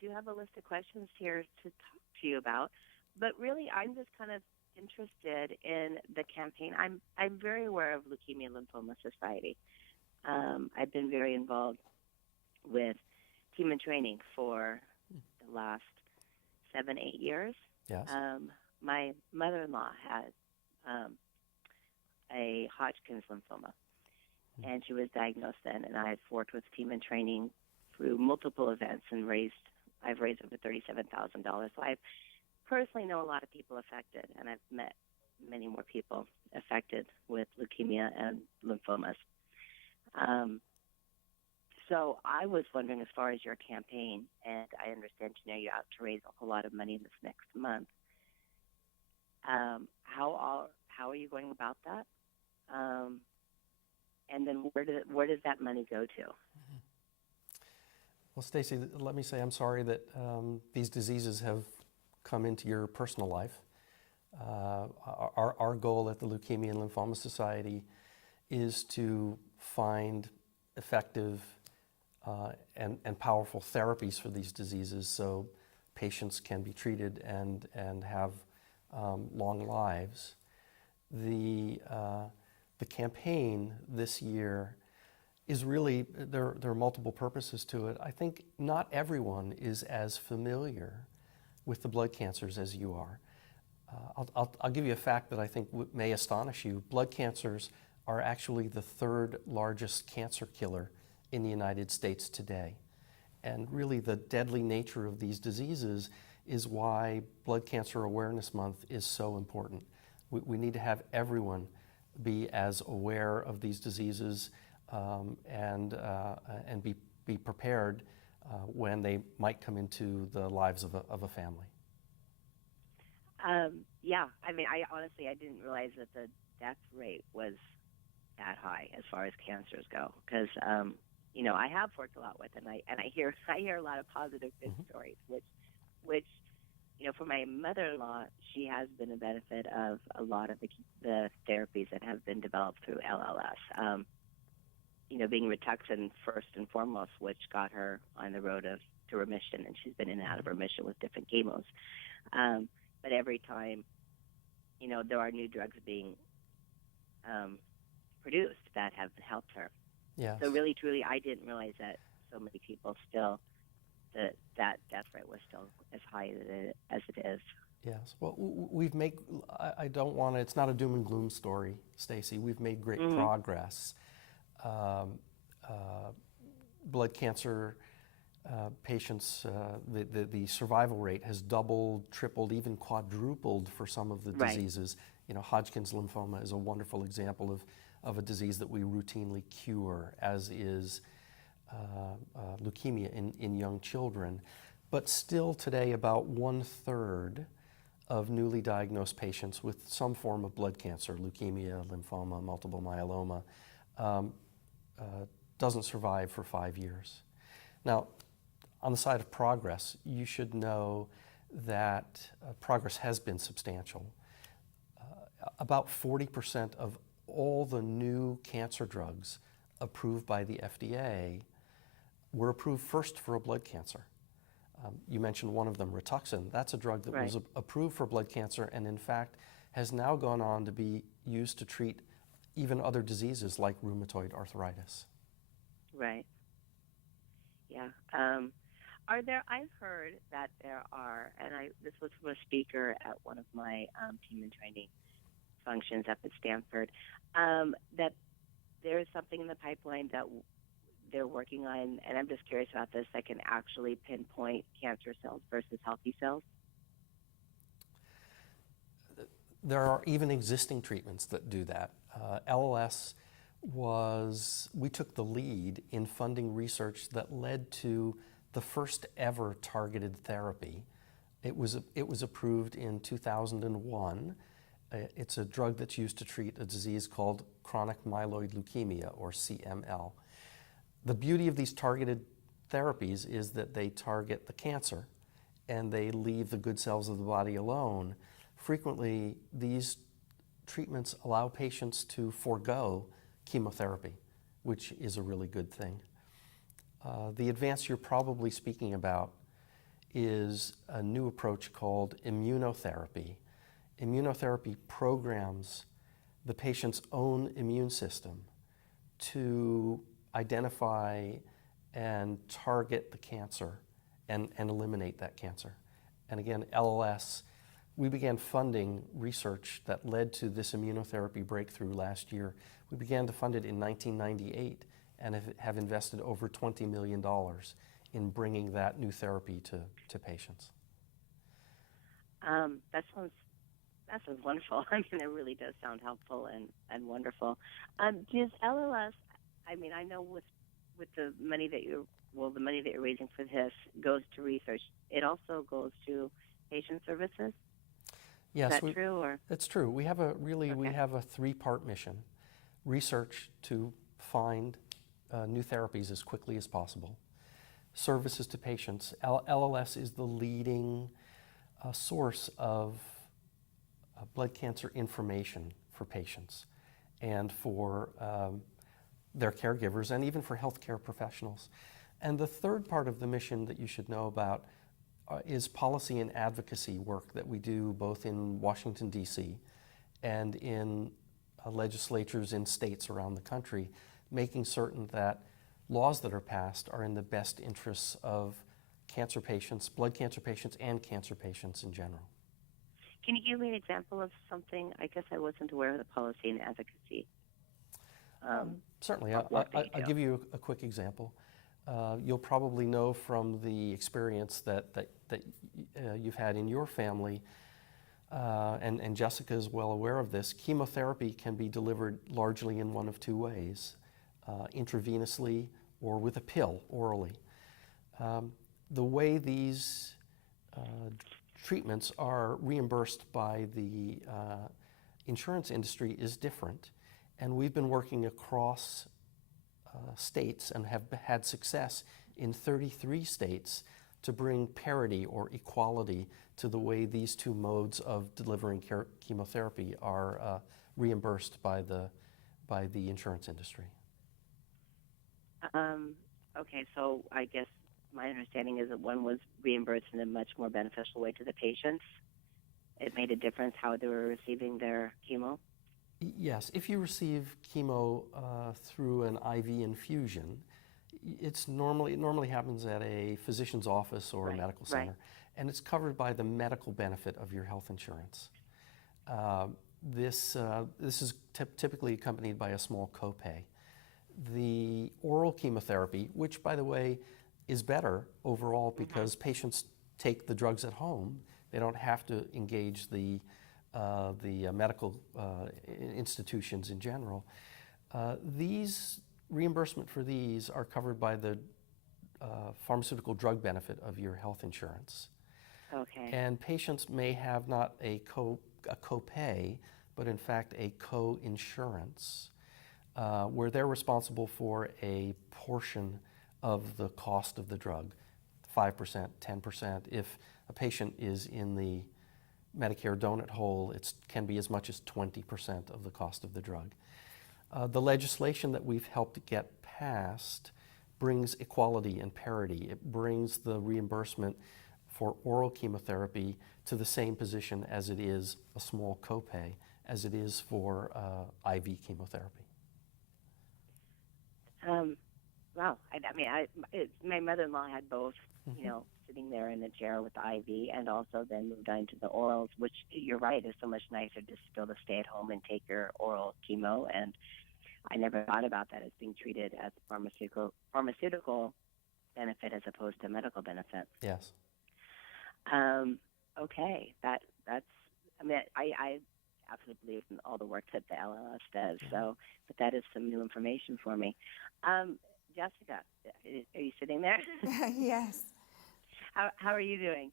do have a list of questions here to talk to you about, but really I'm just kind of interested in the campaign. I'm very aware of Leukemia and Lymphoma Society. I've been very involved with team and training for the last 7-8 years. Yes. My mother-in-law had a Hodgkin's lymphoma, and she was diagnosed then, and I've worked with team and training through multiple events and I've raised over $37,000. So I personally know a lot of people affected, and I've met many more people affected with leukemia and lymphomas. So I was wondering, as far as your campaign, and I understand, you're out to raise a whole lot of money this next month. How are you going about that? And then where does that money go to? Well, Stacey, let me say I'm sorry that these diseases have come into your personal life. Our goal at the Leukemia and Lymphoma Society is to find effective and powerful therapies for these diseases so patients can be treated and have long lives. The campaign this year is really, there are multiple purposes to it. I think not everyone is as familiar with the blood cancers as you are. I'll give you a fact that I think may astonish you. Blood cancers are actually the third largest cancer killer in the United States today. And really the deadly nature of these diseases is why Blood Cancer Awareness Month is so important. We need to have everyone be as aware of these diseases and be prepared when they might come into the lives of a family. Yeah, I mean, I didn't realize that the death rate was that high as far as cancers go, because I have worked a lot with them, and I hear a lot of positive good stories, which for my mother-in-law, she has been a benefit of a lot of the therapies that have been developed through LLS. Being Rituxan first and foremost, which got her on the road to remission, and she's been in and out of remission with different chemos. But every time, there are new drugs being produced that have helped her. Yes. So really, truly, I didn't realize that so many people still, that death rate was still as high as it is. Yes. Well, we've made, I don't want to, it's not a doom and gloom story, Stacey. We've made great progress. Blood cancer patients, the survival rate has doubled, tripled, even quadrupled for some of the diseases. Hodgkin's lymphoma is a wonderful example of a disease that we routinely cure, as is leukemia in young children. But still today, about 1/3 of newly diagnosed patients with some form of blood cancer, leukemia, lymphoma, multiple myeloma, doesn't survive for 5 years. Now, on the side of progress, you should know that progress has been substantial. About 40% of all the new cancer drugs approved by the FDA were approved first for a blood cancer. You mentioned one of them, Rituxan. That's a drug that was approved for blood cancer and in fact has now gone on to be used to treat even other diseases like rheumatoid arthritis. Right. Yeah. I've heard that there are, and this was from a speaker at one of my team and training functions up at Stanford, that there is something in the pipeline that they're working on, and I'm just curious about this, that can actually pinpoint cancer cells versus healthy cells. There are even existing treatments that do that. LLS we took the lead in funding research that led to the first ever targeted therapy. It was approved in 2001. It's a drug that's used to treat a disease called chronic myeloid leukemia, or CML. The beauty of these targeted therapies is that they target the cancer and they leave the good cells of the body alone. Frequently, these treatments allow patients to forego chemotherapy, which is a really good thing. The advance you're probably speaking about is a new approach called immunotherapy. Immunotherapy programs the patient's own immune system to identify and target the cancer and eliminate that cancer. And again, LLS, we began funding research that led to this immunotherapy breakthrough last year. We began to fund it in 1998 and have invested over $20 million in bringing that new therapy to patients. That sounds wonderful. I mean, it really does sound helpful and wonderful. Does LLS, I mean, I know with the money that the money that you're raising for this goes to research. It also goes to patient services? Yes. Is that true? Or? That's true. We have a three-part mission. Research to find new therapies as quickly as possible. Services to patients. LLS is the leading source of blood cancer information for patients and for their caregivers and even for healthcare professionals. And the third part of the mission that you should know about is policy and advocacy work that we do both in Washington, D.C. and in legislatures in states around the country, making certain that laws that are passed are in the best interests of cancer patients, blood cancer patients, and cancer patients in general. Can you give me an example of something? I guess I wasn't aware of the policy and advocacy. Certainly. I'll give you a quick example. You'll probably know from the experience that you've had in your family, and Jessica is well aware of this, chemotherapy can be delivered largely in one of two ways, intravenously or with a pill orally. The way these treatments are reimbursed by the insurance industry is different, and we've been working across states and have had success in 33 states to bring parity or equality to the way these two modes of delivering chemotherapy are reimbursed by the insurance industry. Okay, so I guess my understanding is that one was reimbursed in a much more beneficial way to the patients. It made a difference how they were receiving their chemo? Yes, if you receive chemo through an IV infusion, it normally happens at a physician's office or a medical center, and it's covered by the medical benefit of your health insurance. This is typically accompanied by a small copay. The oral chemotherapy, which by the way is better overall because patients take the drugs at home, they don't have to engage the medical institutions in general. These reimbursement for these are covered by the pharmaceutical drug benefit of your health insurance. Okay. And patients may have not a copay, but in fact a co-insurance, where they're responsible for a portion of the cost of the drug, 5%, 10%. If a patient is in the Medicare donut hole, it can be as much as 20% of the cost of the drug. The legislation that we've helped get passed brings equality and parity. It brings the reimbursement for oral chemotherapy to the same position as it is a small copay, as it is for IV chemotherapy. Wow. My mother-in-law had both, sitting there in the chair with the IV and also then moved on to the orals, which you're right, is so much nicer just to be able to stay at home and take your oral chemo. And I never thought about that as being treated as pharmaceutical benefit as opposed to medical benefit. Yes. Okay. I absolutely believe in all the work that the LLS does. So, but that is some new information for me. Jessica, are you sitting there? Yes. How are you doing?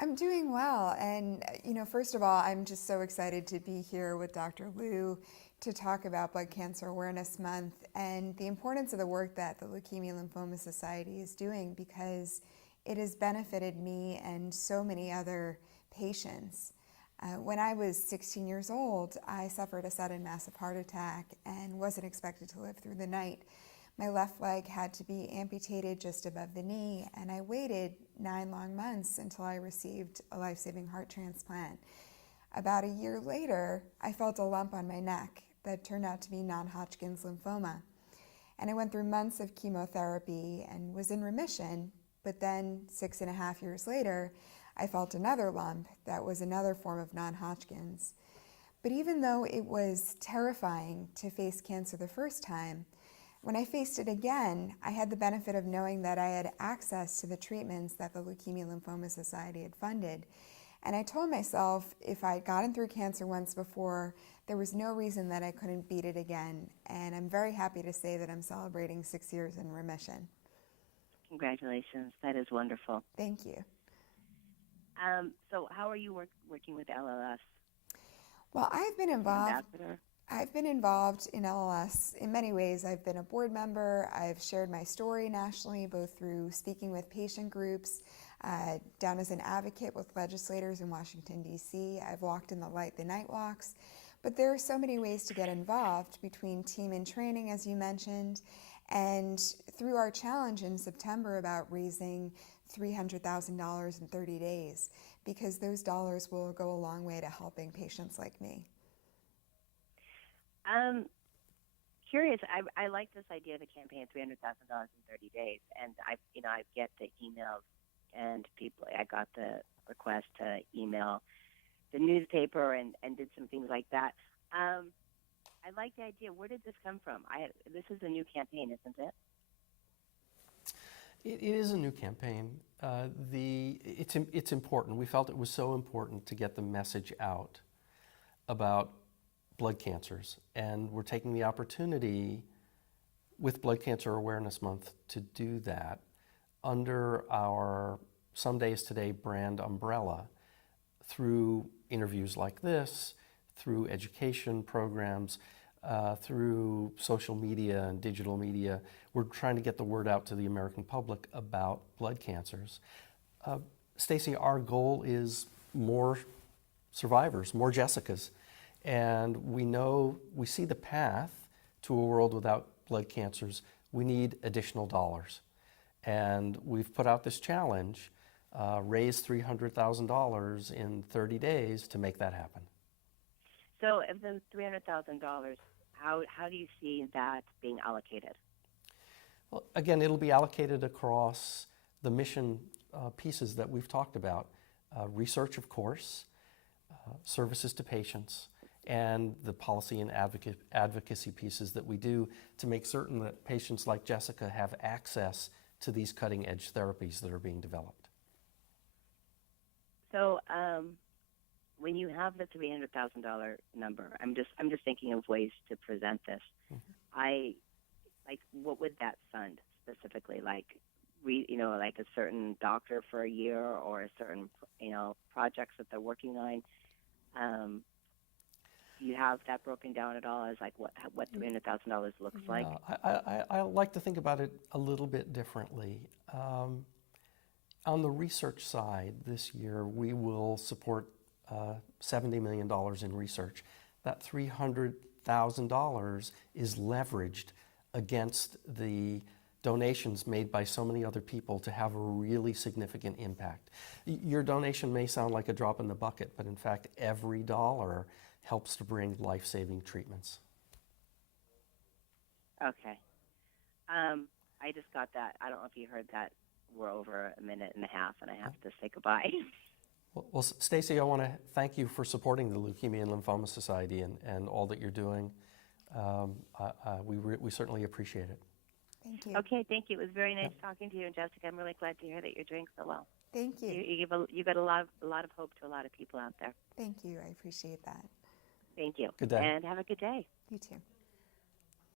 I'm doing well. And, first of all, I'm just so excited to be here with Dr. Lou to talk about Blood Cancer Awareness Month and the importance of the work that the Leukemia Lymphoma Society is doing, because it has benefited me and so many other patients. When I was 16 years old, I suffered a sudden massive heart attack and wasn't expected to live through the night. My left leg had to be amputated just above the knee, and I waited 9 long months until I received a life-saving heart transplant. About a year later, I felt a lump on my neck that turned out to be non-Hodgkin's lymphoma. And I went through months of chemotherapy and was in remission, but then 6.5 years later, I felt another lump that was another form of non-Hodgkin's. But even though it was terrifying to face cancer the first time, when I faced it again, I had the benefit of knowing that I had access to the treatments that the Leukemia Lymphoma Society had funded. And I told myself if I had gotten through cancer once before, there was no reason that I couldn't beat it again. And I'm very happy to say that I'm celebrating 6 years in remission. Congratulations. That is wonderful. Thank you. So how are you working with LLS? Well, I've been involved. Ambassador? I've been involved in LLS in many ways. I've been a board member. I've shared my story nationally, both through speaking with patient groups, down as an advocate with legislators in Washington, D.C. I've walked in the night walks. But there are so many ways to get involved, between team and training, as you mentioned, and through our challenge in September about raising $300,000 in 30 days, because those dollars will go a long way to helping patients like me. Curious. I like this idea of a campaign of $300,000 in 30 days, and I get the emails and people. I got the request to email the newspaper and did some things like that. I like the idea. Where did this come from? This is a new campaign, isn't it? It is a new campaign. It's important. We felt it was so important to get the message out about blood cancers, and we're taking the opportunity with Blood Cancer Awareness Month to do that under our Some Days Today brand umbrella, through interviews like this, through education programs, through social media and digital media. We're trying to get the word out to the American public about blood cancers. Stacey, our goal is more survivors, more Jessicas. And we see the path to a world without blood cancers. We need additional dollars. And we've put out this challenge, raise $300,000 in 30 days to make that happen. So of the $300,000, how do you see that being allocated? Well, again, it'll be allocated across the mission pieces that we've talked about. Research, of course, services to patients, and the policy and advocacy pieces that we do to make certain that patients like Jessica have access to these cutting-edge therapies that are being developed. So when you have the $300,000 number, I'm just thinking of ways to present this. Mm-hmm. What would that fund specifically? Like a certain doctor for a year, or a certain projects that they're working on. Do you have that broken down at all as like what $300,000 looks like? I like to think about it a little bit differently. On the research side, this year we will support $70 million in research. That $300,000 is leveraged against the donations made by so many other people to have a really significant impact. Your donation may sound like a drop in the bucket, but in fact, every dollar helps to bring life-saving treatments. Okay. I just got that. I don't know if you heard that. We're over a minute and a half, and I have to say goodbye. Well, Stacey, I want to thank you for supporting the Leukemia and Lymphoma Society and all that you're doing. We certainly appreciate it. Thank you. Okay, thank you. It was very nice talking to you, and Jessica, I'm really glad to hear that you're doing so well. Thank you. You got a lot of hope to a lot of people out there. Thank you. I appreciate that. Thank you. Good day. And have a good day. You too.